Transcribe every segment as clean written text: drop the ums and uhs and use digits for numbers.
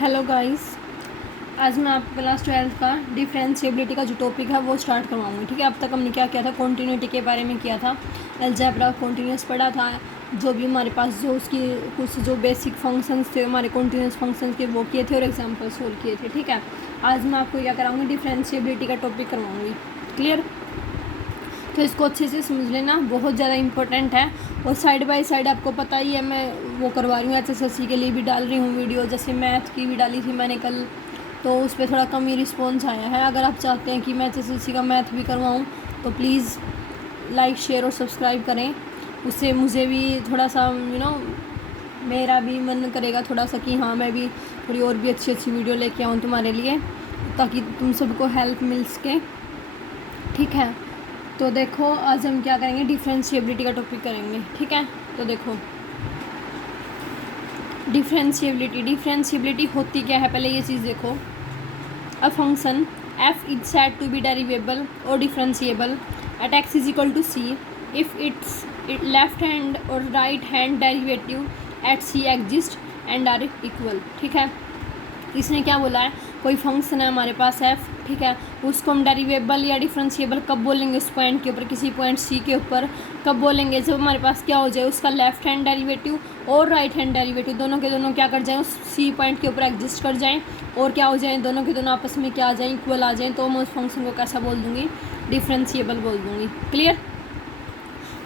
Hello guys, आज मैं आपको क्लास 12 का डिफरेंशिएबिलिटी का जो टॉपिक है वो स्टार्ट करवाऊंगी। ठीक है, अब तक हमने क्या किया था, कॉन्टिन्यूटी के बारे में किया था, अलजेब्रा कॉन्टिन्यूस पढ़ा था, जो भी हमारे पास जो उसकी कुछ जो बेसिक फंक्शंस थे हमारे कॉन्टिन्यूस फंक्शंस के वो किए थे और एग्जांपल सोल्व किए थे। ठीक है, आज मैं आपको क्या कराऊंगी, डिफरेंशिएबिलिटी का टॉपिक करवाऊँगी। क्लियर? तो इसको अच्छे से समझ लेना, बहुत ज़्यादा इंपॉर्टेंट है। और साइड बाय साइड आपको पता ही है मैं वो करवा रही हूँ, एचएसएससी के लिए भी डाल रही हूँ वीडियो, जैसे मैथ की भी डाली थी मैंने कल, तो उस पर थोड़ा कम ही रिस्पॉन्स आया है। अगर आप चाहते हैं कि मैं एचएसएससी का मैथ भी करवाऊँ तो प्लीज़ लाइक शेयर और सब्सक्राइब करें, उससे मुझे भी थोड़ा सा मेरा भी मन करेगा थोड़ा सा कि हाँ मैं भी थोड़ी और भी अच्छी अच्छी वीडियो लेके आऊँ तुम्हारे लिए, ताकि तुम सबको हेल्प मिल सके। ठीक है, तो देखो आज हम क्या करेंगे, डिफरेंशिएबिलिटी का टॉपिक करेंगे। ठीक है, तो देखो डिफरेंशिएबिलिटी होती क्या है, पहले ये चीज़ देखो। A function f is said to be derivable और differentiable at x is equal to C if its left hand और right hand derivative at c exist and are equal. ठीक है, इसने क्या बोला है, कोई फंक्शन है हमारे पास f, ठीक है, उसको हम डेरिवेबल या डिफरेंशिएबल कब बोलेंगे, उस पॉइंट के ऊपर, किसी पॉइंट c के ऊपर कब बोलेंगे, जब हमारे पास क्या हो जाए, उसका लेफ्ट हैंड डेरिवेटिव और राइट हैंड डेरिवेटिव दोनों के दोनों क्या कर जाएँ, उस c पॉइंट के ऊपर एग्जिस्ट कर जाएँ और क्या हो जाए, दोनों के दोनों आपस में क्या आ जाएँ, इक्वल आ जाएँ, तो मैं उस फंक्शन को कैसा बोल दूँगी, डिफरेंशिएबल बोल दूँगी। क्लियर?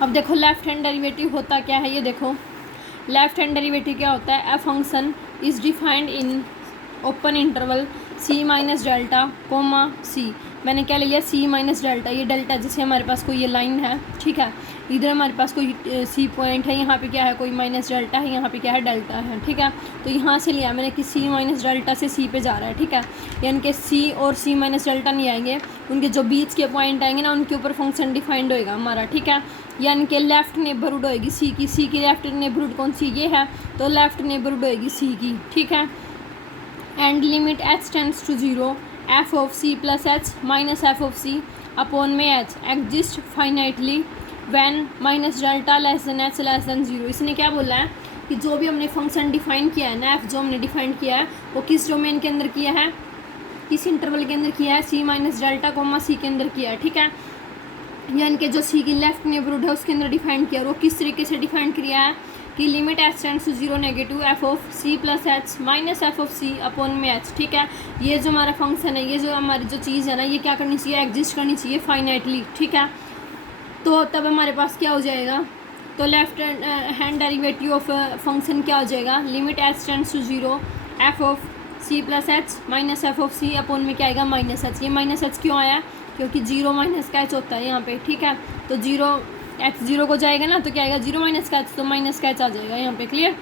अब देखो लेफ्ट हैंड डेरिवेटिव होता क्या है, ये देखो लेफ्ट हैंड डेरिवेटिव क्या होता है, a function is defined in open interval c minus delta comma c। मैंने क्या ले लिया, c माइनस डेल्टा, ये डेल्टा जैसे हमारे पास कोई ये लाइन है, ठीक है, इधर हमारे पास कोई c पॉइंट है, यहाँ पे क्या है, कोई माइनस डेल्टा है, यहाँ पे क्या है, डेल्टा है। ठीक है, तो यहाँ से लिया मैंने कि c माइनस डेल्टा से c पे जा रहा है। ठीक है, यानी कि c और c माइनस डेल्टा नहीं आएंगे, उनके जो बीच के पॉइंट आएंगे ना, उनके ऊपर फंक्शन डिफाइंड होएगा हमारा। ठीक है, यानी कि लेफ्ट नेबरहुड होएगी c की लेफ्ट नेबरहुड कौन सी, ये है, तो लेफ्ट नेबरहुड होएगी c की। ठीक है, and limit h tends to 0 f of c plus h minus f of c upon में h exist finitely when minus delta less than h less than 0। इसने क्या बोला है कि जो भी हमने फंक्शन डिफाइन किया है ना, f जो हमने डिफाइन किया है वो किस डोमेन के अंदर किया है, किस इंटरवल के अंदर किया है, c minus delta comma c के अंदर किया है। ठीक है, यानी कि जो c की लेफ्ट नेबरहुड है उसके अंदर डिफाइन किया, और वो किस तरीके से डिफाइन किया है कि limit h tends to 0 negative f of c plus h minus f of c upon में h। ठीक है, ये जो हमारा फंक्शन है, ये जो हमारी जो चीज़ है ना, ये क्या करनी चाहिए, एग्जिस्ट करनी चाहिए फाइनाइटली। ठीक है, तो तब हमारे पास क्या हो जाएगा, तो left hand derivative of function क्या हो जाएगा, limit h tends to 0 f of c plus h minus f of c upon में क्या आएगा, माइनस h। ये माइनस h क्यों आया, क्योंकि 0 माइनस का h होता है यहाँ पे। ठीक है, तो 0 h 0 को जाएगा ना, तो क्या आएगा, 0 माइनस का h, तो माइनस का h आ जाएगा यहाँ पे। क्लियर?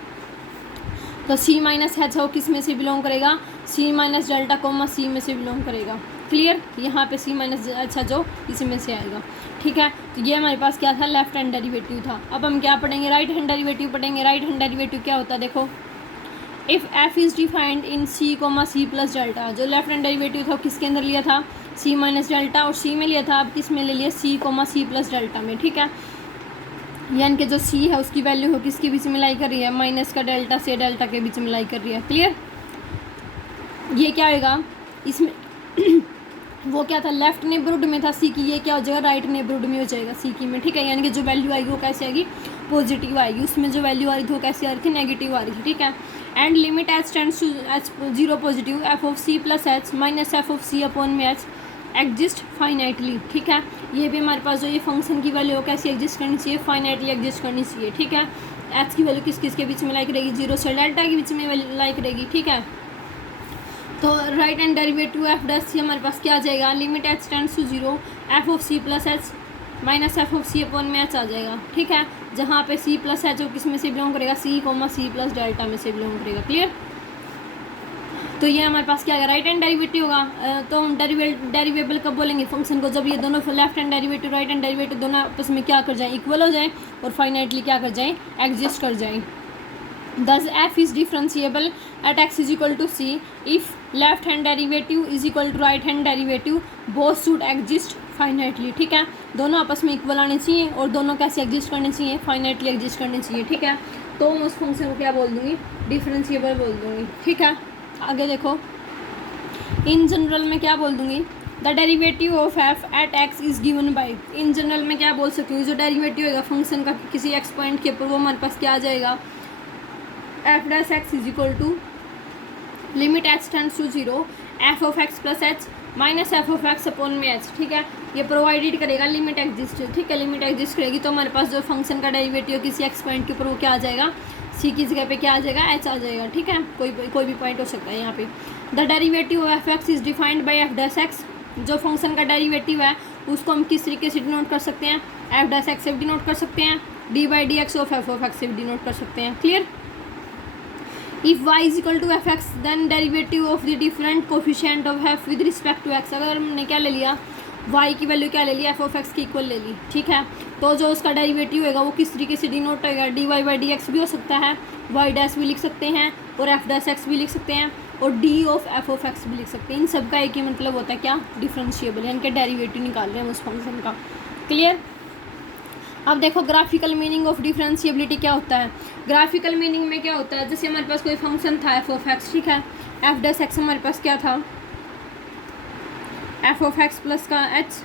तो c माइनस h हो किस में से बिलोंग करेगा, c minus delta comma c में से बिलोंग करेगा। क्लियर? यहाँ पे c माइनस h जो इसी में से आएगा। ठीक है, तो ये हमारे पास क्या था, लेफ्ट हैंड डेरिवेटिव था। अब हम क्या पढ़ेंगे, राइट हैंड डेरिवेटिव पढ़ेंगे। राइट हैंड डेरिवेटिव क्या होता है, देखो if f is defined in c comma c plus delta, जो लेफ्ट हैंड डेरिवेटिव था किसके अंदर लिया था, c माइनस डेल्टा और c में लिया था, अब किस में ले लिया, c comma c plus delta में। ठीक है, यानी कि जो c है उसकी वैल्यू हो किसके बीच में लाई कर रही है, माइनस का डेल्टा से डेल्टा के बीच में लाई कर रही है। क्लियर? ये क्या होगा इसमें वो क्या था, लेफ्ट नेबरहुड में था c की, ये क्या हो जाएगा, राइट नेबरहुड में हो जाएगा c की में। ठीक है, यानी कि जो वैल्यू आएगी वो कैसे आएगी, पॉजिटिव आएगी, उसमें जो वैल्यू आ रही थी वो कैसे आ रही थी, नेगेटिव आ रही थी। ठीक है, and limit h tends to h 0 positive f of c plus h minus f of c upon में h एग्जिस्ट फाइनाइटली। ठीक है, ये भी हमारे पास जो ये फंक्शन की वैल्यू कैसी एग्जिस्ट करनी चाहिए, फाइनाइटली एग्जिस्ट करनी चाहिए। ठीक है, h की वैल्यू किस किस के बीच में लाई करेगी, 0 से डेल्टा के बीच में लाई करेगी। ठीक है, तो right hand derivative F dash C हमारे पास क्या आ जाएगा, limit h tends to 0 f of c plus h minus f of c upon में h आ जाएगा। ठीक है, जहाँ पे c प्लस h किस में से बिलोंग करेगा, c comma c plus delta में से बिलोंग करेगा। क्लियर? तो ये हमारे पास क्या है, राइट हैंड डेरिवेटिव होगा। तो हम डेरिवेबल कब बोलेंगे फंक्शन को, जब ये दोनों left hand derivative right hand derivative दोनों आपस में क्या कर जाएँ, इक्वल हो जाएँ और फाइनाइटली क्या कर जाएँ, एग्जिस्ट कर जाएँ। Thus f is differentiable at x is equal to c if left hand derivative is equal to right hand derivative, both should exist finitely। ठीक है, दोनों आपस में इक्वल आने चाहिए और दोनों कैसे एग्जिस्ट करने चाहिए, फाइनाइटली एग्जिस्ट करने चाहिए। ठीक है, तो मैं उस फंक्शन को क्या बोल दूँगी, डिफरेंशिएबल बोल दूँगी। ठीक है, आगे देखो, इन जनरल में क्या बोल दूंगी, the derivative of F at x is given by, in general में क्या बोल सकती हूँ, जो डेरिवेटिव होगा फंक्शन का किसी एक्स पॉइंट के ऊपर, वो हमारे पास क्या आ जाएगा, F dash X is equal to limit H tends to 0 F of X plus H minus F of X upon में एच। ठीक है, ये प्रोवाइडेड करेगा लिमिट एग्जिस्ट। ठीक है, लिमिट एग्जिस्ट करेगी तो हमारे पास जो फंक्शन का डेरिवेटिव किसी एक्स पॉइंट के ऊपर वो क्या आ जाएगा, सी की जगह पे क्या आ जाएगा, एच आ जाएगा। ठीक है, कोई भी पॉइंट हो सकता है यहाँ पे। The derivative of F x is defined by F dash x, जो फंक्शन का डेरिवेटिव है उसको हम किस तरीके से डिनोट कर सकते हैं, एफ डैश एक्स से भी डिनोट कर सकते हैं, D by D X of F of X से भी डिनोट कर सकते हैं। Clear. If y is equal to F X then derivative of the different coefficient of F with respect to X, अगर हमने क्या ले लिया, y की वैल्यू क्या ले ली, एफ ऑफ एक्स की इक्वल ले ली। ठीक है, तो जो उसका डेरिवेटिव होगा वो किस तरीके से डिनोट होगा, D Y by D X भी हो सकता है, वाई डैश भी लिख सकते हैं और एफ डैश एक्स भी लिख सकते हैं और D of F of x भी लिख सकते हैं। इन सब का एक ही मतलब होता है क्या, डिफरेंशिएबल, यानी कि डेरिवेटिव निकाल रहे हैं उस फंक्शन का। क्लियर। अब देखो ग्राफिकल मीनिंग ऑफ डिफरेंशिएबिलिटी क्या होता है। ग्राफिकल मीनिंग में क्या होता है, जैसे हमारे पास कोई फंक्शन था एफ ऑफ एक्स, ठीक है, एफ डैश एक्स हमारे पास क्या था, एफ ऑफ एक्स प्लस का एच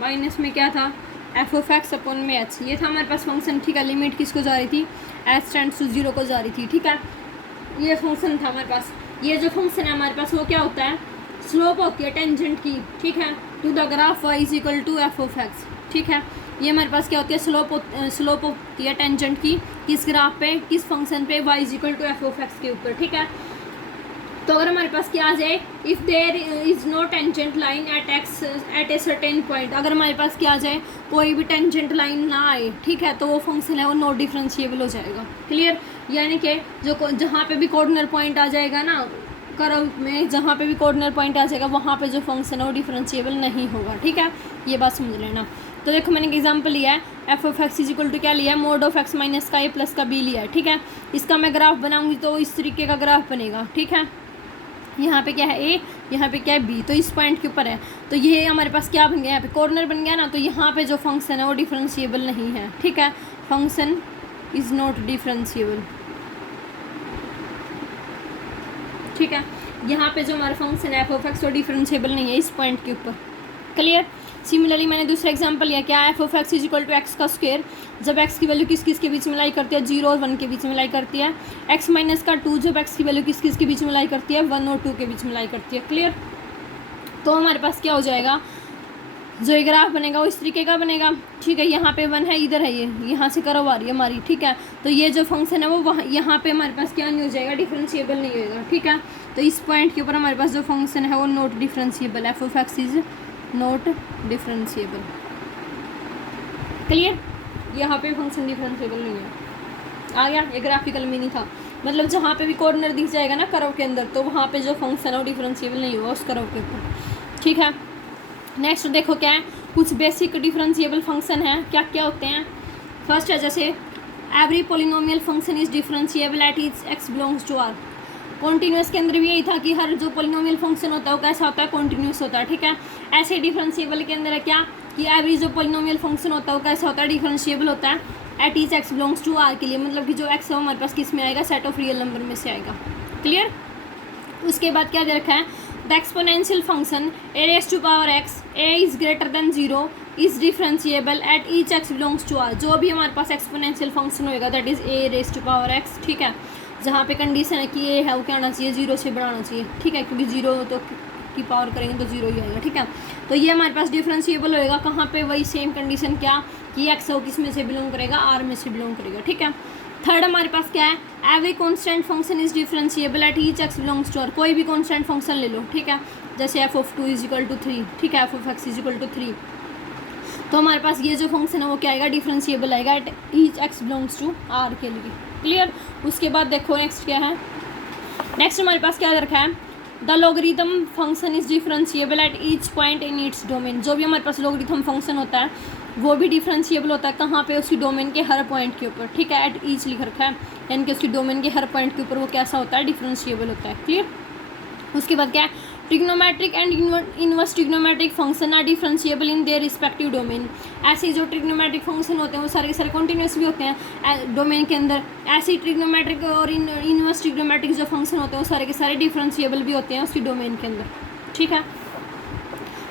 माइनस में क्या था, एफ ऑफ एक्स अपॉन में एच, ये था हमारे पास फंक्शन। ठीक है, लिमिट किसको जा रही थी, एच टेंड्स टू 0 को जा रही थी। ठीक है, ये फंक्शन था हमारे पास। ये जो फंक्शन है हमारे पास वो क्या होता है, स्लोप होती है टेंजेंट की। ठीक है, to the graph Y is equal to F of x. ठीक है, ये हमारे पास क्या होती है, स्लोप होती है टेंजेंट की, किस ग्राफ पे, किस फंक्शन पे, Y is equal to F of X के ऊपर। ठीक है, तो अगर हमारे पास क्या आ जाए, if there is no tangent line at X at a certain point, अगर हमारे पास क्या आ जाए, कोई भी टेंजेंट लाइन ना आए, ठीक है, तो वो फंक्शन है वो नॉट डिफरेंशिएबल हो जाएगा। क्लियर। यानी कि जो जहाँ पे भी कॉर्नर पॉइंट आ जाएगा ना कर्व में, जहाँ पे भी कॉर्नर पॉइंट आ जाएगा वहाँ पे जो फंक्शन है वो डिफरेंशिएबल नहीं होगा। ठीक है, ये बात समझ लेना। तो देखो मैंने एक एग्जांपल लिया है, F of x is equal to क्या लिया है, मोड ऑफ एक्स माइनस का ए प्लस का बी लिया है। ठीक है, इसका मैं ग्राफ बनाऊंगी तो इस तरीके का ग्राफ बनेगा। ठीक है, यहाँ पे क्या है ए, यहाँ पे क्या है बी, तो इस पॉइंट के ऊपर है, तो ये हमारे पास क्या बन गया, यहाँ पे कॉर्नर बन गया ना, तो यहाँ पे जो फंक्शन है वो डिफरेंशिएबल नहीं है। ठीक है, फंक्शन इज नॉट डिफरेंशिएबल। ठीक है, यहाँ पे जो हमारा फंक्शन है एफ ऑफ एक्स वो डिफरेंशिएबल नहीं है इस पॉइंट के ऊपर। क्लियर। सिमिलरली मैंने दूसरा एग्जांपल लिया, क्या F of x is equal to X का स्क्वायर, जब एक्स की वैल्यू किस किस के बीच में लाई करती है, 0 और 1 के बीच में लाई करती है। एक्स माइनस का 2 जब एक्स की वैल्यू किस किस के बीच में लाई करती है, 1 और 2 के बीच में लाई करती है। क्लियर। तो हमारे पास क्या हो जाएगा, जो ग्राफ बनेगा वो इस तरीके का बनेगा। ठीक है, यहाँ पे 1 है, इधर है, ये यहाँ से कर्व आ रही है हमारी। ठीक है, तो ये जो फंक्शन है वो वहाँ यहाँ पे हमारे पास क्या नहीं हो जाएगा, डिफरेंशिएबल नहीं होएगा। ठीक है, तो इस पॉइंट के ऊपर हमारे पास जो फंक्शन है वो not differentiable, F of x is not differentiable. Clear. यहाँ पे फंक्शन डिफरेंशिएबल नहीं है। आ गया, ये ग्राफिकल मीनिंग था, मतलब जहाँ पे भी कॉर्नर दिख जाएगा ना कर्व के अंदर, तो वहाँ पे जो फंक्शन है वो डिफरेंशिएबल नहीं होगा उस कर्व के ऊपर। ठीक है, नेक्स्ट देखो क्या है, कुछ बेसिक डिफरेंशिएबल फंक्शन है, क्या क्या होते हैं। फर्स्ट है जैसे every polynomial function is differentiable at each X belongs to R. Continuous के अंदर भी यही था कि हर जो पोलिनोमियल फंक्शन होता है वो कैसा होता है, कॉन्टीन्यूस होता है। ठीक है, ऐसे डिफरेंशिएबल के अंदर है क्या कि एवरी जो पोलिनोमियल फंक्शन होता है वो कैसा होता है, डिफरेंशिएबल होता है at each X belongs to R के लिए, मतलब कि जो एक्स है हमारे पास किस में आएगा, सेट ऑफ रियल नंबर में से आएगा। क्लियर। उसके बाद क्या दे रखा है, the exponential function A raise to power X A is greater than 0 is differentiable at each X belongs to R. जो भी हमारे पास एक्सपोनेंशियल फंक्शन होएगा that is A raise to power X. ठीक है, जहाँ पे कंडीशन है कि ए है वो क्या आना चाहिए, 0 से बढ़ाना चाहिए। ठीक है, क्योंकि 0 तो की पावर करेंगे तो 0 ही आएगा। ठीक है, तो ये हमारे पास डिफरेंशिएबल होएगा कहाँ पे, वही सेम कंडीशन क्या कि एक्स हो किस में से बिलोंग करेगा, आर में से बिलोंग करेगा। ठीक है, थर्ड हमारे पास क्या है, every constant function is differentiable at each X belongs to R. कोई भी कॉन्स्टेंट फंक्शन ले लो। ठीक है, जैसे F of 2 is equal to 3। ठीक है, F of x is equal to 3, तो हमारे पास ये जो फंक्शन है वो क्या आएगा, डिफरेंशिएबल आएगा at each X belongs to R के लिए। क्लियर। उसके बाद देखो नेक्स्ट क्या है, नेक्स्ट हमारे पास क्या रखा है, the logarithm function is differentiable at each point in its domain. जो भी हमारे पास लॉगरिथम फंक्शन होता है वो भी डिफरेंशिएबल होता है कहाँ पे, उसकी डोमेन के हर पॉइंट के ऊपर। ठीक है, एट ईच लिख रखा है, यानी कि उसकी डोमेन के हर पॉइंट के ऊपर वो कैसा होता है, डिफरेंशिएबल होता है। क्लियर। उसके बाद क्या है, trigonometric and inverse trigonometric function are differentiable in their respective domain. ऐसे जो ट्रिग्नोमेट्रिक फंक्शन होते हैं वो सारे के सारे कॉन्टिन्यूस भी होते हैं डोमेन के अंदर। ऐसे ही ट्रिग्नोमेट्रिक और इनवर्स ट्रिग्नोमेट्रिक जो फंक्शन होते हैं वो सारे के सारे डिफरेंशिएबल भी होते हैं उसकी डोमेन के अंदर। ठीक है,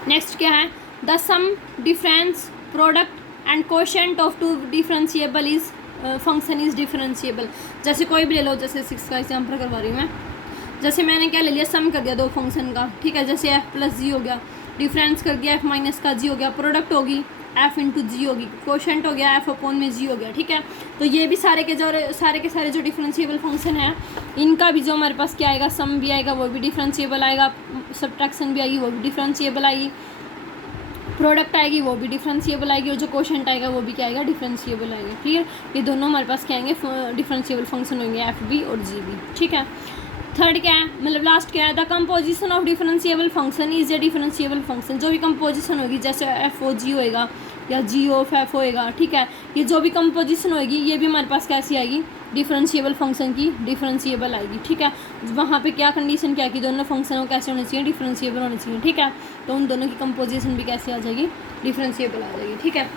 नेक्स्ट क्या है, the sum difference product and quotient of two differentiable is function is differentiable. जैसे कोई भी ले लो, जैसे 6 का एग्जाम्पल करवा रही हूँ मैं। जैसे मैंने क्या ले लिया, सम कर दिया दो फंक्शन का, ठीक है, जैसे एफ प्लस जी हो गया, डिफरेंस कर दिया एफ माइनस का जी हो गया, प्रोडक्ट होगी एफ इंटू जी होगी, कोशेंट हो गया एफ अपॉन में जी हो गया। ठीक है, तो ये भी सारे के सारे जो डिफरेंशिएबल फंक्शन है इनका भी जो हमारे पास क्या आएगा, सम भी आएगा वो भी डिफरेंशिएबल आएगा, सब्ट्रैक्शन भी आएगी वो भी डिफरेंशिएबल आएगी, प्रोडक्ट आएगी वो भी डिफरेंशिएबल आएगी, और जो कोशेंट आएगा वो भी क्या आएगा, डिफरेंशिएबल आएगा। क्लियर, ये दोनों हमारे पास क्या आएंगे, डिफरेंशिएबल फंक्शन होंगे एफ बी और जी बी। ठीक है, थर्ड क्या है, मतलब लास्ट क्या है, the composition of differentiable function is a differentiable function. जो भी कंपोजिशन होगी, जैसे एफ ओ जी होएगा या जी ऑफ एफ होएगा, ठीक है, ये जो भी कंपोजिशन होएगी ये भी हमारे पास कैसी आएगी, डिफरेंशिएबल फंक्शन की डिफरेंशिएबल आएगी। ठीक है, वहाँ पे क्या कंडीशन क्या की, दोनों फंक्शनों कैसे होने चाहिए, डिफरेंशिएबल होने चाहिए। ठीक है, तो उन दोनों की कंपोजिशन भी कैसे आ जाएगी, डिफरेंशिएबल आ जाएगी। ठीक है,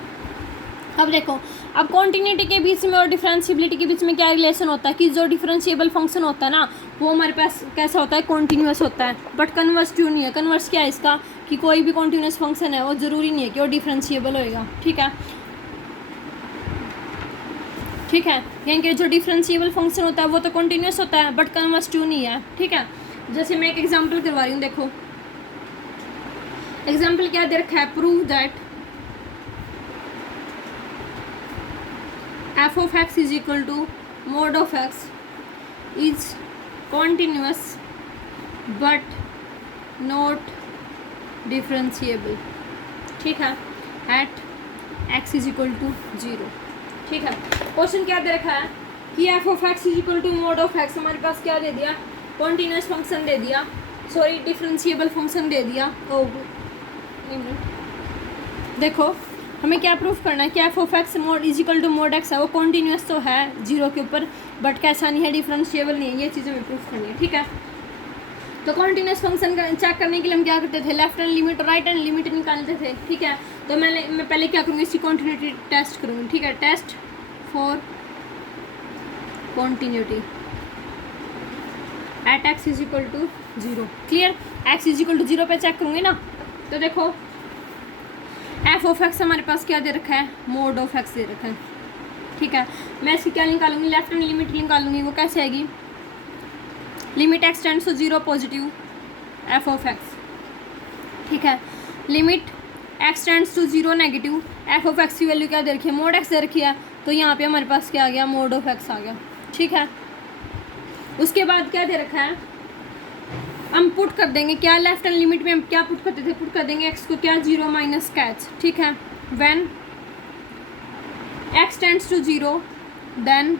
अब देखो, अब कॉन्टिन्यूटी के बीच में और डिफरेंशिएबिलिटी के बीच में क्या रिलेशन होता है कि जो डिफरेंशिएबल फंक्शन होता है ना वो हमारे पास कैसा होता है, कॉन्टिन्यूस होता है, बट कन्वर्स क्यों नहीं है। कन्वर्स क्या है इसका कि कोई भी कॉन्टिन्यूस फंक्शन है वो ज़रूरी नहीं है कि वो डिफरेंशिएबल होएगा। ठीक है, ठीक है, यानी कि जो डिफरेंशिएबल फंक्शन होता है वो तो कॉन्टिन्यूस होता है बट कन्वर्स क्यों नहीं है। ठीक है, जैसे मैं एक एग्जाम्पल करवा रही हूँ, देखो एग्जाम्पल क्या दे रखा है, prove that f of x is equal to mod of x is continuous but not differentiable। ठीक है, at x is equal to 0। ठीक है, क्वेश्चन क्या दे रखा है कि f of x is equal to mod of x, हमारे पास क्या दे दिया, कॉन्टिन्यूस फंक्शन दे दिया, सॉरी डिफरेंशिएबल फंक्शन दे दिया। तो देखो हमें क्या प्रूफ करना है कि F of X mod is equal to mod X है, वो कॉन्टिन्यूस तो है जीरो के ऊपर बट कैसा नहीं है, डिफरेंशिएबल नहीं है। ये चीज़ें हमें प्रूफ करनी है। ठीक है, तो कॉन्टिन्यूस फंक्शन का चेक करने के लिए हम क्या करते थे, लेफ्ट हैंड लिमिट और राइट हैंड लिमिट निकालते थे। ठीक है, तो मैं पहले क्या करूँगी, इसकी कॉन्टिन्यूटी टेस्ट करूँगी। ठीक है, test for continuity at x is equal to 0। Clear, X is equal to 0 पे चेक करूँगी ना, तो देखो एफ ऑफ एक्स हमारे पास क्या दे रखा है, मोड ऑफ एक्स दे रखा है। ठीक है, मैं इसकी क्या निकालूंगी, लेफ्ट हैंड लिमिट निकालूंगी, वो कैसे आएगी, limit x tends to 0 positive F of x. ठीक है, limit x tends to 0 negative F of X की वैल्यू क्या दे रखी है, मोड एक्स दे रखी है, तो यहाँ पे हमारे पास क्या आ गया, मोड ऑफ एक्स आ गया। ठीक है, उसके बाद क्या दे रखा है, हम पुट कर देंगे क्या, लेफ्ट हैंड लिमिट में हम क्या पुट करते थे, पुट कर देंगे एक्स को क्या, 0 माइनस कैच। ठीक है, when x tends to 0 then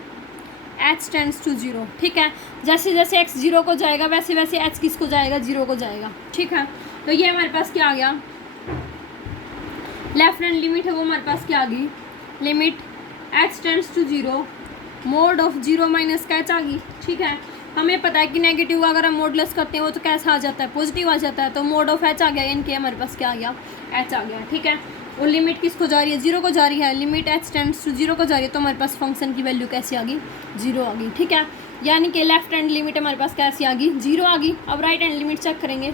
H tends to 0। ठीक है, जैसे जैसे एक्स 0 को जाएगा वैसे वैसे एच किसको जाएगा, 0 को जाएगा। ठीक है, तो ये हमारे पास क्या आ गया, लेफ्ट हैंड लिमिट है वो हमारे पास क्या आ गई, limit x tends to 0 mod of 0 minus H आ गई। ठीक है, हमें पता है कि नेगेटिव अगर हम मॉडुलस करते हैं वो तो कैसा आ जाता है, पॉजिटिव आ जाता है, तो मोड ऑफ एच आ गया, इनके हमारे पास क्या आ गया, एच आ गया। ठीक है, और लिमिट किसको जा रही है, 0 को जा रही है, लिमिट एच टेंड्स टू 0 को जा रही है, तो हमारे पास फंक्शन की वैल्यू कैसी आ गई, 0 आ गई। ठीक है, यानी कि लेफ्ट हैंड लिमिट हमारे पास कैसी आ गई, 0 आ गई। अब राइट हैंड लिमिट चेक करेंगे,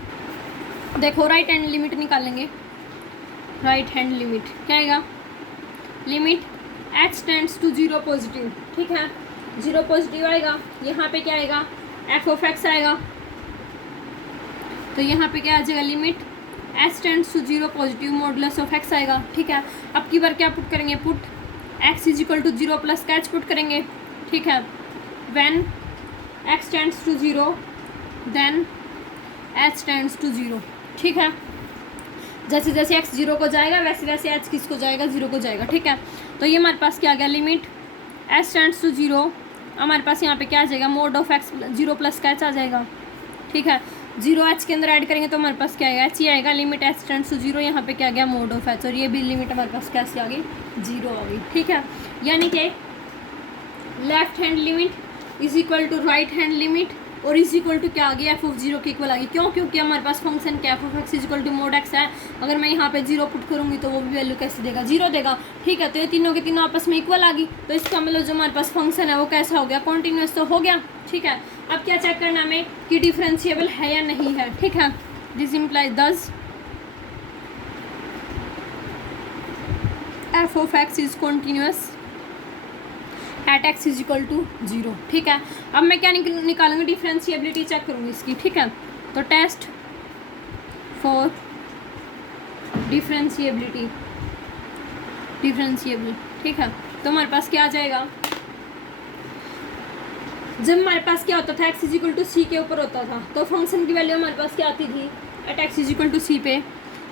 देखो राइट हैंड लिमिट निकालेंगे, राइट हैंड लिमिट क्या आएगा, limit H tends to 0 positive. ठीक है, 0 पॉजिटिव आएगा, यहाँ पे क्या आएगा, एफ ऑफ एक्स आएगा, तो यहाँ पे क्या आ जाएगा, limit H tends to 0 positive modulus of X आएगा। ठीक है, अब की बार क्या पुट करेंगे, put X is equal to 0 plus catch put करेंगे। ठीक है, when x tends to 0 then H tends to 0। ठीक है, जैसे जैसे एक्स 0 को जाएगा वैसे वैसे एच किसको जाएगा, 0 को जाएगा। ठीक है, तो ये हमारे पास क्या आ गया, लिमिट एच टेंड्स टू 0, हमारे पास यहाँ पे क्या आ जाएगा, mod of X 0 plus H आ जाएगा। ठीक है, 0 एच के अंदर ऐड करेंगे तो हमारे पास क्या आएगा, एच ही आएगा, लिमिट एच टेंड्स टू 0, यहाँ पे क्या आ गया, मोड ऑफ एच, और ये भी लिमिट हमारे पास कैसे आ गई, 0 आ गई। ठीक है, यानी कि left hand limit is equal to right hand limit और इज इक्वल टू क्या आ गई, एफ ऑफ जीरो के इक्वल आ गई। क्यों? क्योंकि हमारे पास फंक्शन क्या F of x is equal to mod X है। अगर मैं यहाँ पे जीरो पुट करूँगी तो वो भी वैल्यू कैसे देगा, जीरो देगा। ठीक है, तो ये तीनों के तीनों आपस में इक्वल आ गई, तो इसका मतलब जो हमारे पास फंक्शन है वो कैसा हो गया, कॉन्टिन्यूस तो हो गया। ठीक है, अब क्या चेक करना हमें कि डिफरेंशिएबल है या नहीं है। ठीक है, this implies thus F of x is continuous at x is equal to zero. ठीक है, अब मैं क्या निकालूंगी, डिफरेंशिएबिलिटी चेक करूंगी इसकी। ठीक है, तो टेस्ट फॉर डिफरेंशिएबिलिटी, डिफरेंशिएबल। ठीक है, तो हमारे पास क्या आ जाएगा, जब हमारे पास क्या होता था एक्स इज इक्वल टू सी के ऊपर होता था तो फंक्शन की वैल्यू हमारे पास क्या आती थी, at x is equal to C पे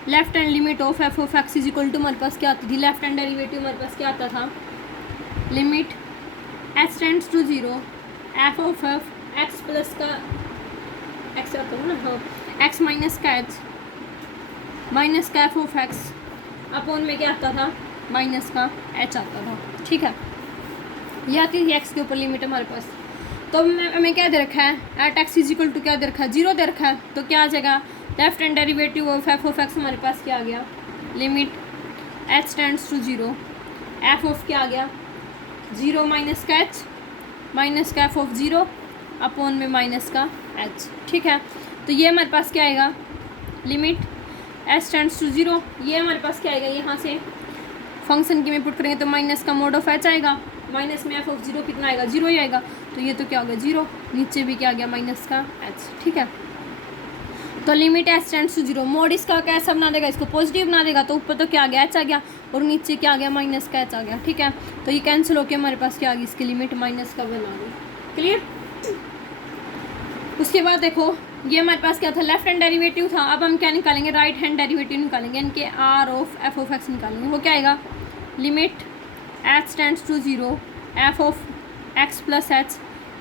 left hand limit of F of x is equal to हमारे पास क्या आती थी, लेफ्ट हैंड डेरिवेटिव हमारे पास क्या आता था, limit H tends to zero F of F X plus का एक्स आता है ना, हाँ एक्स माइनस का एच माइनस का एफ ऑफ एक्स अपॉन में क्या आता था, माइनस का एच आता था। ठीक है, ये आती थी एक्स के ऊपर लिमिट हमारे पास। तो हमें क्या दे रखा है, at x is equal to क्या दे रखा है, जीरो दे रखा है। तो क्या आ जाएगा, left hand derivative of F of X हमारे पास क्या आ गया, limit H tends to zero F of क्या आ गया, जीरो माइनस का एच माइनस का एफ ऑफ जीरो अपॉन में माइनस का एच। ठीक है, तो ये हमारे पास क्या आएगा, limit H tends to zero, ये हमारे पास क्या आएगा, यहाँ से फंक्शन की में पुट करेंगे तो माइनस का मोड ऑफ एच आएगा, माइनस में एफ ऑफ जीरो कितना आएगा, जीरो ही आएगा। तो ये तो क्या होगा, जीरो, नीचे भी क्या आ गया, माइनस का एच। ठीक है, तो limit H tends to zero, mod इसका कैसा बना देगा, इसको पॉजिटिव बना देगा, तो ऊपर तो क्या आ गया, एच आ गया, और नीचे क्या आ गया, माइनस का एच आ गया। ठीक है, तो ये कैंसिल होकर हमारे पास क्या आ गई, इसकी लिमिट माइनस का वन आ गई। क्लियर। उसके बाद देखो ये हमारे पास क्या था, लेफ्ट हैंड डेरिवेटिव था। अब हम क्या निकालेंगे, राइट हैंड डेरिवेटिव निकालेंगे, इनके R of F of X निकालेंगे। वो क्या आएगा, limit H tends to zero F of X plus H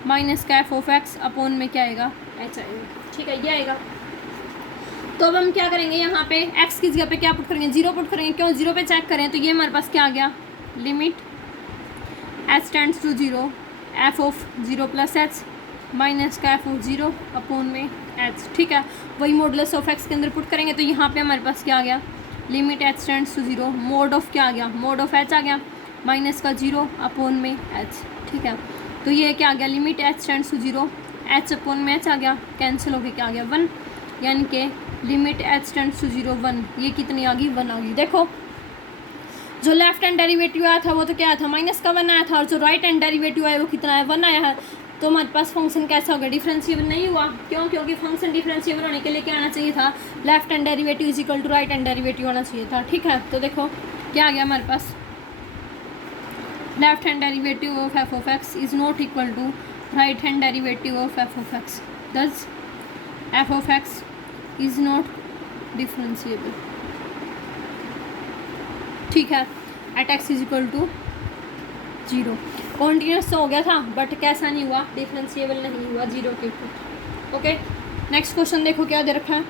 minus का एफ ऑफ एक्स अपॉन में क्या आएगा, एच आएगा। ठीक है, ये आएगा। तो अब हम क्या करेंगे, यहाँ पे x की जगह पे क्या पुट करेंगे, जीरो पुट करेंगे। क्यों, जीरो पे चेक करें तो ये हमारे पास क्या आ गया, limit h tends to zero F of zero plus H minus का एफ ऑफ जीरो अपॉन में h। ठीक है, वही मॉडुलस ऑफ x के अंदर पुट करेंगे तो यहाँ पे हमारे पास क्या आ गया, limit h tends to zero mod of क्या आ गया, मोड ऑफ h आ गया माइनस का जीरो अपॉन में h। ठीक है, तो ये क्या आ गया, limit h tends to zero h upon में h आ गया, कैंसिल होकर क्या आ गया, वन, यानी कि limit H tends to zero one, ये कितनी आ गई, वन आ गई। देखो जो लेफ्ट हैंड डेरिवेटिव आया था वो तो क्या आया था, माइनस का वन आया था, और जो राइट हैंड डेरिवेटिव आया वो कितना है, वन आया है। तो हमारे पास फंक्शन कैसा हो गया, डिफरेंशिएबल नहीं हुआ। क्यों, क्योंकि फंक्शन डिफरेंशिएबल होने के लिए क्या आना चाहिए था, left hand derivative is equal to right hand derivative होना चाहिए था। ठीक है, तो देखो क्या आ गया हमारे पास, left hand derivative of F of x is not equal to right hand derivative of F of X, thus F of x is not differentiable. ठीक है, at x is equal to zero, continuous तो हो गया था but कैसा नहीं हुआ, differentiable नहीं हुआ जीरो के ऊपर। ओके, नेक्स्ट क्वेश्चन देखो क्या दे रखा है,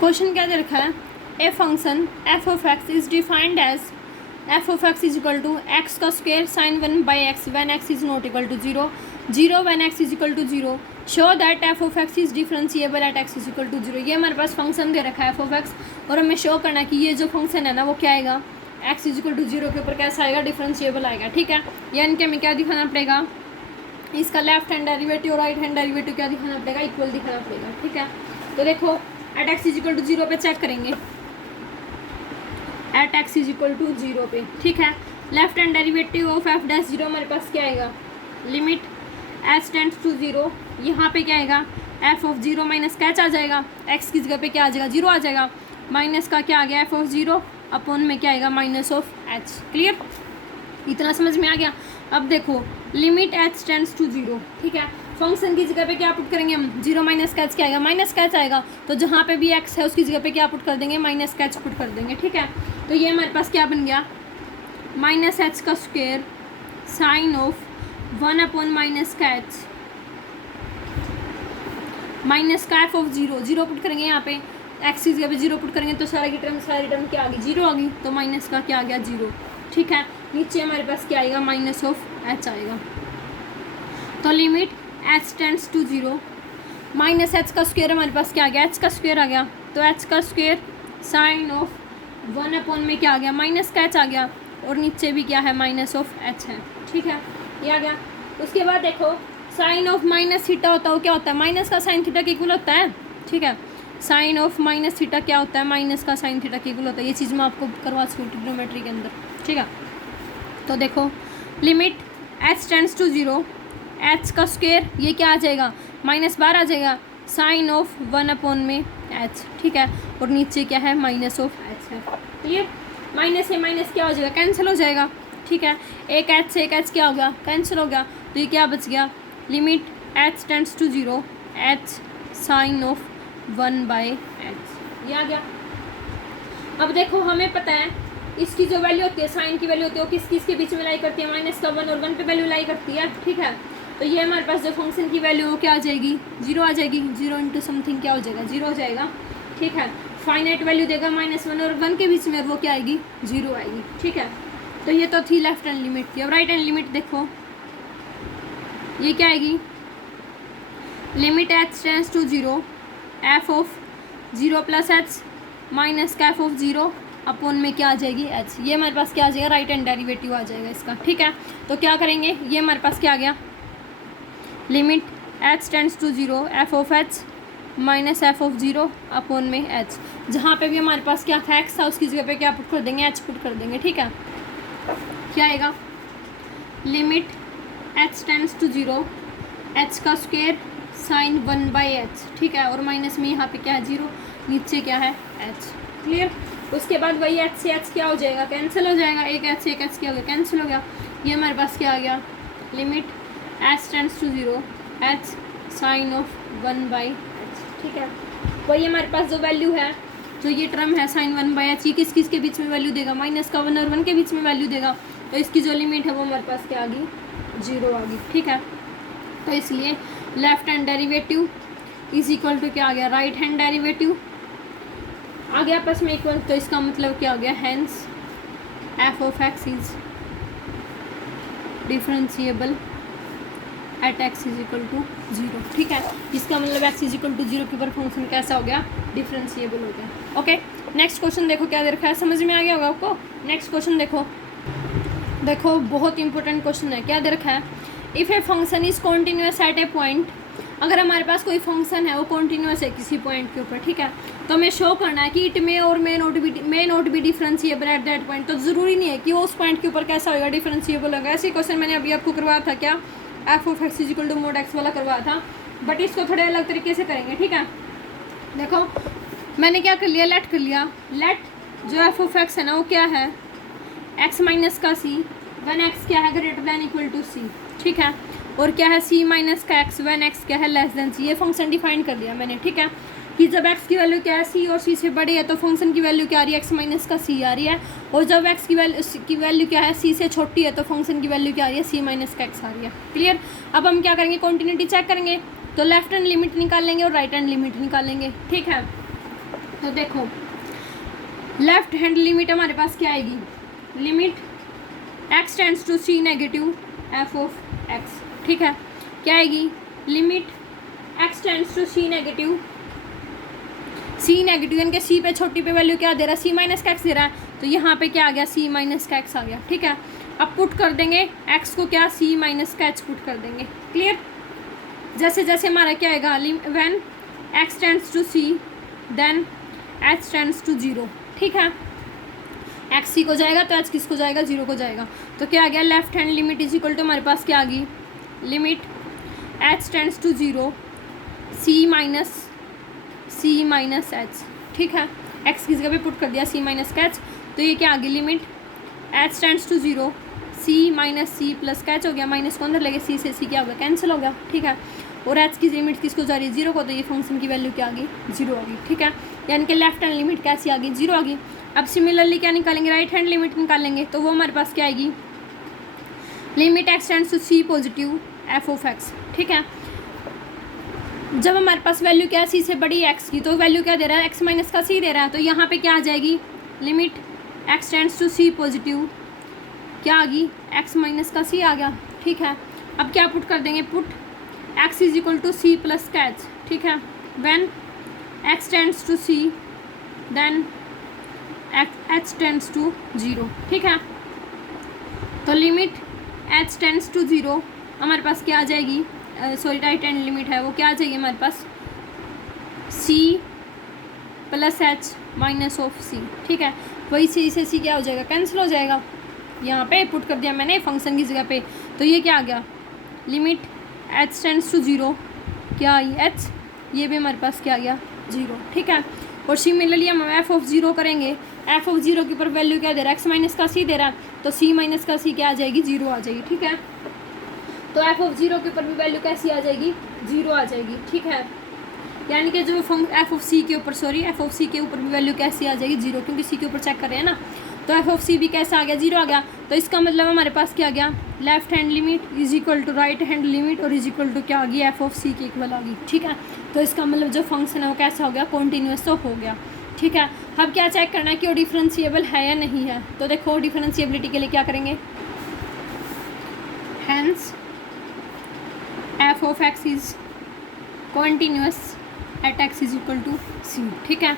क्वेश्चन क्या दे रखा है, a function F of x is defined as F of x is equal to X का square sine one by X when X is not equal to zero, zero when X is equal to zero, show that F of x is differentiable at x is equal to zero. ये हमारे पास function दे रखा है F of x, और हमें show करना है कि ये जो फंक्शन है ना वो क्या आएगा, X is equal to zero के ऊपर कैसा आएगा, डिफरेंशिएबल आएगा। ठीक है, यानी कि हमें क्या दिखाना पड़ेगा, इसका लेफ्ट हैंड डेरिवेटिव और राइट हैंड डेरिवेटिव क्या दिखाना पड़ेगा, इक्वल दिखाना पड़ेगा। ठीक है, तो देखो at x is equal to zero पे चेक करेंगे, at x is equal to zero पे। ठीक है, left hand derivative of f dash zero हमारे पास क्या आएगा, limit H tends to zero, यहाँ पे क्या आएगा, एफ ऑफ जीरो माइनस का एच आ जाएगा, एक्स की जगह पे क्या आ जाएगा, जीरो आ जाएगा, माइनस का क्या आ गया, एफ ऑफ जीरो अपॉन में क्या आएगा, माइनस ऑफ एच। क्लियर, इतना समझ में आ गया। अब देखो limit H tends to zero, ठीक है, फंक्शन की जगह पे क्या पुट करेंगे हम, जीरो माइनस का एच क्या आएगा, माइनस का एच आएगा, तो जहाँ पे भी एक्स है उसकी जगह पे क्या पुट कर देंगे, माइनस का एच पुट कर देंगे। ठीक है, तो ये हमारे पास क्या बन गया, माइनस एच का square sign of one upon minus का एच माइनस का F of zero, zero put करेंगे यहाँ पे, एक्स की जगह पे जीरो पुट करेंगे तो सारी टर्म क्या आ गई, जीरो आ गई, तो माइनस का क्या आ गया, जीरो। ठीक है, नीचे हमारे पास क्या आएगा, माइनस ऑफ एच आएगा। तो limit H tends to 0 minus h का स्क्वायर हमारे पास क्या आ गया, एच का स्क्वायर आ गया, तो एच का स्क्वायर साइन ऑफ 1 में क्या आ गया, माइनस का एच आ गया, और नीचे भी क्या है, माइनस ऑफ एच है, ठीक है, ये आ गया। उसके बाद देखो साइन ऑफ माइनस थीटा होता है, वो क्या होता है, माइनस का साइन थीटा के इक्वल होता है, ठीक है, साइन ऑफ माइनस थीटा क्या होता है, माइनस का साइन थीटा के इक्वल होता है, ये चीज़ मैं आपको करवा चुकी हूँ ट्रिग्नोमेट्री के अंदर, ठीक है। तो देखो limit H tends to 0 h का स्क्वायर ये क्या आ जाएगा, -12 आ जाएगा, साइन ऑफ 1 में एच, ठीक है, और नीचे क्या है, माइनस ऑफ एच है, क्लियर। माइनस से माइनस क्या हो जाएगा, कैंसिल हो जाएगा, ठीक है, एक एच से एक एच क्या हो गया, कैंसिल हो गया, तो ये क्या बच गया, limit H tends to 0 h sine of 1/h, ये आ गया। अब देखो हमें पता है इसकी जो वैल्यू होती है, साइन की वैल्यू होती है, वो किस किस के बीच में लाई करती है, माइनस का 1 और 1 पे वैल्यू लाई करती है, ठीक है। तो ये हमारे पास जो फंक्शन की वैल्यू वो क्या आ जाएगी, 0 आ जाएगी, 0 इंटू समथिंग क्या हो जाएगा, 0 हो जाएगा, ठीक है। फाइनाइट वैल्यू देगा -1 और 1 के बीच में, वो क्या आएगी, 0 आएगी, ठीक है। तो ये तो थी लेफ्ट हैंड लिमिट की। अब राइट हैंड लिमिट देखो, ये क्या आएगी, limit H tends to 0 F of 0 plus H minus का एफ ऑफ 0 अपॉन में क्या आ जाएगी, एच, ये हमारे पास क्या आ जाएगा, राइट हैंड डेरिवेटिव आ जाएगा इसका, ठीक है। तो क्या करेंगे, ये हमारे पास क्या आ गया, limit H tends to 0 F of h minus F of 0 upon में एच, जहाँ पे भी हमारे पास क्या था, एक्स था, उसकी जगह पे क्या पुट कर देंगे, एच पुट कर देंगे, ठीक है। क्या आएगा, limit H tends to 0 h का स्क्वायर साइन 1/h, ठीक है, और माइनस में यहाँ पे क्या है, 0, नीचे क्या है, एच, क्लियर। उसके बाद वही एच से एच क्या हो जाएगा, कैंसिल हो जाएगा, एक एच से एक एच क्या हो गया, कैंसिल हो गया, ये हमारे पास क्या आ गया, limit H tends to 0 h sine of 1/h, ठीक है। वही हमारे पास जो वैल्यू है, जो ये टर्म है साइन 1/h, ये किस किस के बीच में वैल्यू देगा, माइनस का 1 और 1 के बीच में वैल्यू देगा, तो इसकी जो लिमिट है वो हमारे पास क्या आ गई, 0 आ गई, ठीक है। तो इसलिए left hand derivative is equal to क्या आ गया, राइट हैंड डेरिवेटिव आ गया आपस में इक्वल, तो इसका मतलब क्या हो गया, hence f of x is differentiable at x is equal to 0, ठीक है। इसका मतलब एक्स इज इक्वल टू 0 के ऊपर फंक्शन कैसा हो गया, डिफरेंशिएबल हो गया, ओके। नेक्स्ट क्वेश्चन देखो क्या दे रखा है, समझ में आ गया होगा आपको। नेक्स्ट क्वेश्चन देखो, देखो बहुत इंपॉर्टेंट क्वेश्चन है, क्या दे रखा है, if A function is continuous eight A point, अगर हमारे पास कोई फंक्शन है वो कॉन्टिन्यूस है किसी पॉइंट के ऊपर, ठीक है, तो हमें शो करना है कि इट मे और may not be differentiable at that point, तो ज़रूरी नहीं है कि वो उस पॉइंट के ऊपर कैसा होगा, डिफरेंशिएबल होगा। ऐसे क्वेश्चन मैंने अभी आपको करवाया था, क्या F of x is equal to mod x वाला करवाया था, बट इसको थोड़े अलग तरीके से करेंगे, ठीक है। देखो मैंने क्या कर लिया, लेट कर लिया, लेट जो एफ ऑफ एक्स है ना वो क्या है, एक्स माइनस का सी वन एक्स क्या है, ग्रेटर दैन इक्वल टू सी, ठीक है, और क्या है सी माइनस का एक्स वन एक्स क्या है, लेस देन सी। ये फंक्शन डिफाइन कर दिया मैंने, ठीक है, कि जब एक्स की वैल्यू क्या है, सी और सी से बड़ी है, तो फंक्शन की वैल्यू क्या आ रही है, एक्स माइनस का सी आ रही है, और जब एक्स की वैल्यू क्या है, सी से छोटी है, तो फंक्शन की वैल्यू क्या आ रही है, सी माइनस का एक्स आ रही है, क्लियर। अब हम क्या करेंगे, कॉन्टिन्यूटी चेक करेंगे, तो लेफ्ट हैंड लिमिट निकालेंगे और राइट हैंड लिमिट निकालेंगे, ठीक है। तो देखो लेफ्ट हैंड लिमिट हमारे पास क्या आएगी, limit x tends to C negative F of x, ठीक है, क्या आएगी, limit x tends to C negative यानी कि सी पे छोटी पे वैल्यू क्या दे रहा है, सी माइनस का एक्स दे रहा है, तो यहाँ पे क्या आ गया, सी माइनस का एक्स आ गया, ठीक है। अब पुट कर देंगे एक्स को क्या, सी माइनस का एच पुट कर देंगे, क्लियर। जैसे जैसे हमारा क्या आएगा, when x tends to c then H tends to 0, ठीक है, एक्स सी को जाएगा तो एच किसको जाएगा, 0 को जाएगा, तो क्या आ गया, left hand limit is equal to हमारे पास क्या आ गई, limit H tends to 0 c minus h, ठीक है, एक्स की जगह पे पुट कर दिया सी माइनस का एच, तो ये क्या आ गई, limit H tends to 0 c minus c plus का एच हो गया, माइनस को अंदर लगे, सी से सी क्या हो गया, कैंसिल हो गया, ठीक है, और एच की लिमिट किसको जा रही है, 0 को, तो ये फंक्शन की वैल्यू क्या आ गई, 0 आ गई, ठीक है, यानी कि लेफ्ट हैंड लिमिट कैसी आ गई, 0 आ गई। अब सिमिलरली क्या निकालेंगे, राइट हैंड लिमिट निकालेंगे, तो वो हमारे पास क्या आएगी, limit x tends to c positive F of x, ठीक है। जब हमारे पास वैल्यू क्या है, सी से बड़ी एक्स की, तो वैल्यू क्या दे रहा है, एक्स माइनस का सी दे रहा है, तो यहाँ पे क्या आ जाएगी, limit x tends to c positive क्या आ गई, एक्स माइनस का सी आ गया, ठीक है। अब क्या पुट कर देंगे, put x is equal to c plus का एच, ठीक है। When x tends to c then h tends to 0, ठीक है। तो लिमिट h टेंड्स टू 0 हमारे पास क्या आ जाएगी, सॉरी राइट हैंड लिमिट है वो क्या आ जाएगी हमारे पास, c plus H minus of C, ठीक है। वही सी से सी क्या हो जाएगा, कैंसिल हो जाएगा। यहाँ पे पुट कर दिया मैंने फंक्शन की जगह पे, तो ये क्या आ गया, लिमिट h टेंड्स टू 0 क्या आई h, ये भी हमारे पास क्या आ गया 0, ठीक है। और सिमिलरली हम f ऑफ 0 करेंगे, f ऑफ 0 के ऊपर वैल्यू क्या दे रहा है, x माइनस का c दे रहा है, तो c माइनस का c क्या आ जाएगी 0 आ जाएगी, ठीक है। तो f ऑफ 0 के ऊपर भी वैल्यू कैसी आ जाएगी 0 आ जाएगी, ठीक है। यानी कि जो f ऑफ c के ऊपर f ऑफ c के ऊपर भी वैल्यू कैसी आ जाएगी 0, क्योंकि c के ऊपर चेक कर रहे हैं ना, तो f ऑफ c भी कैसा आ गया 0 आ गया। तो इसका मतलब हमारे पास क्या आ गया, left hand limit is equal to right hand limit और इज इक्वल टू क्या आ गई, f ऑफ c के इक्वल आ गई, ठीक है। तो इसका मतलब जो फंक्शन है वो कैसा हो गया, कॉन्टीन्यूअस तो हो गया, ठीक है। अब क्या चेक करना है कि वो डिफरेंशिएबल है या नहीं है, तो देखो डिफरेंशिएबिलिटी के लिए क्या करेंगे, hence f of x is continuous at x is equal to c, ठीक है।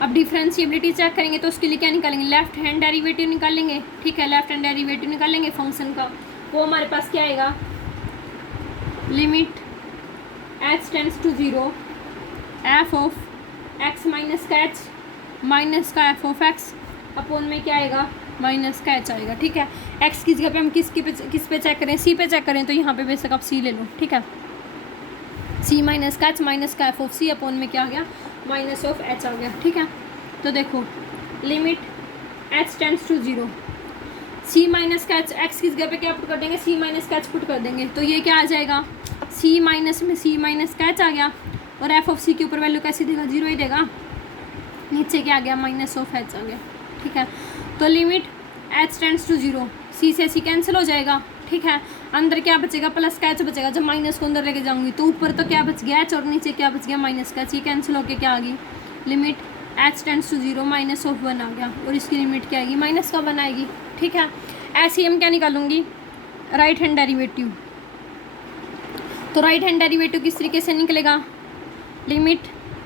अब डिफरेंशिएबिलिटी चेक करेंगे तो उसके लिए क्या निकालेंगे, लेफ्ट हैंड डेरिवेटिव निकालेंगे, ठीक है। लेफ्ट हैंड डेरिवेटिव निकालेंगे फंक्शन का, वो हमारे पास क्या आएगा, limit h tends to 0 f of x minus का h माइनस का f ऑफ x अपॉन में क्या आएगा, माइनस का h आएगा, ठीक है। x की जगह पे हम किस पे चेक करें, c पे चेक करें, तो यहाँ पे बेशक आप c ले लो, ठीक है। c माइनस का h माइनस का f ऑफ c अपॉन में क्या आ गया, माइनस ऑफ h आ गया, ठीक है। तो देखो limit h tends to 0 c minus का h, x की जगह पे क्या पुट कर देंगे, c माइनस का h पुट कर देंगे, तो ये क्या आ जाएगा, c माइनस में c माइनस का h आ गया, और f ऑफ c के ऊपर वैल्यू कैसी देगा, 0 ही देगा, नीचे क्या आ गया, माइनस ऑफ h आ गया, ठीक है। तो limit h tends to 0 c से c कैंसिल हो जाएगा, ठीक है। अंदर क्या बचेगा, प्लस का h बचेगा, जब माइनस को अंदर लेके जाऊंगी तो ऊपर तो क्या बच गया h और नीचे क्या बच गया, माइनस का h, ये कैंसिल होके क्या आ गई, limit h tends to 0 minus of 1 आ गया, और इसकी लिमिट क्या आएगी, माइनस का 1 आएगी, ठीक है। ऐसे ही हम क्या निकालूंगी, राइट हैंड डेरिवेटिव, तो राइट हैंड डेरिवेटिव किस तरीके से निकलेगा, limit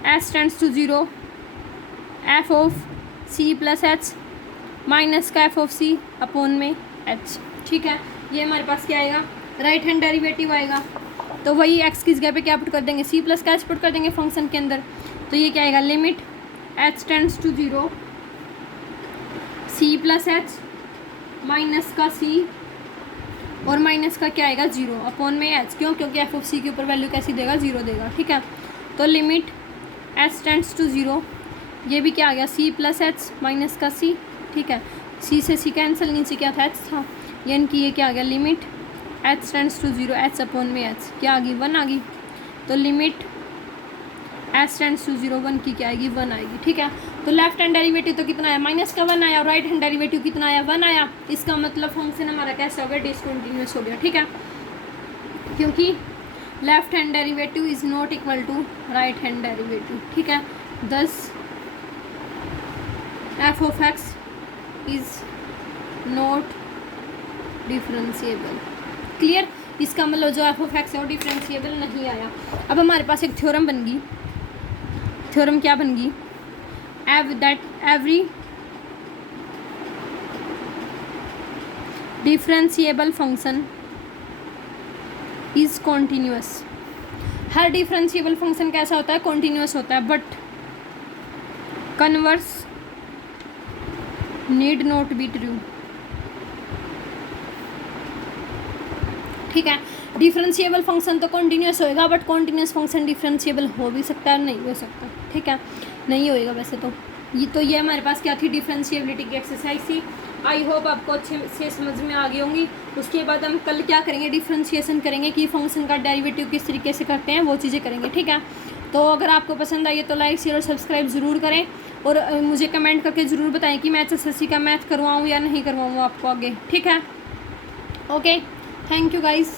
h tends to 0 f of c plus h minus का f ऑफ c अपॉन में h, ठीक है। ये हमारे पास क्या आएगा, राइट हैंड डेरिवेटिव आएगा, तो वही x की जगह पे क्या पुट कर देंगे, c प्लस का h पुट कर देंगे फंक्शन के अंदर, तो ये क्या आएगा, limit h tends to 0 c plus h minus का c और माइनस का क्या आएगा 0 अपॉन में h, क्यों, क्योंकि f ऑफ c के ऊपर वैल्यू कैसी देगा, 0 देगा, ठीक है। तो लिमिट h टेंड्स टू 0, ये भी क्या आ गया, c प्लस h माइनस का c, ठीक है। c से c कैंसिल, नीचे क्या था, h था, यानी कि ये क्या आ गया, limit h tends to 0 h upon में h क्या आ गई, 1 आ गई। तो लिमिट h टेंड्स टू 0 1 की क्या आएगी, 1 आएगी, ठीक है। तो लेफ्ट हैंड डेरिवेटिव तो कितना आया, माइनस का 1 आया, और राइट हैंड डेरिवेटिव कितना आया, 1 आया। इसका मतलब फंक्शन हमारा कैसा हो गया, डिसकंटिन्यूअस हो गया, ठीक है, क्योंकि left hand derivative is not equal to right hand derivative, ठीक है। Thus f of x is not differentiable, clear. इसका मतलब जो f ऑफ x है वो डिफरेंशिएबल नहीं आया। अब हमारे पास एक थ्योरम बन गई, थ्योरम क्या बन गई, that every differentiable function is continuous. Her differentiable function कैसा होता है, कॉन्टीन्यूअस होता है, but converse need not be true, ठीक है। डिफरेंशिएबल फंक्शन तो कॉन्टीन्यूअस होएगा, बट कॉन्टीन्यूअस फंक्शन डिफरेंशिएबल हो भी सकता है, नहीं हो सकता, ठीक है, नहीं होएगा वैसे तो। ये हमारे पास क्या थी, डिफरेंशिएबिलिटी की एक्सरसाइज थी। आई होप आपको अच्छे से समझ में आ गई होंगी। उसके बाद हम कल क्या करेंगे, डिफरेंशिएशन करेंगे कि फंक्शन का डेरिवेटिव किस तरीके से करते हैं, वो चीज़ें करेंगे, ठीक है। तो अगर आपको पसंद आई है तो लाइक शेयर और सब्सक्राइब ज़रूर करें, और मुझे कमेंट करके ज़रूर बताएं कि मैं HSSC का मैथ करवाऊँ या नहीं करवाऊँ आपको आगे, ठीक है। Okay, thank you guys.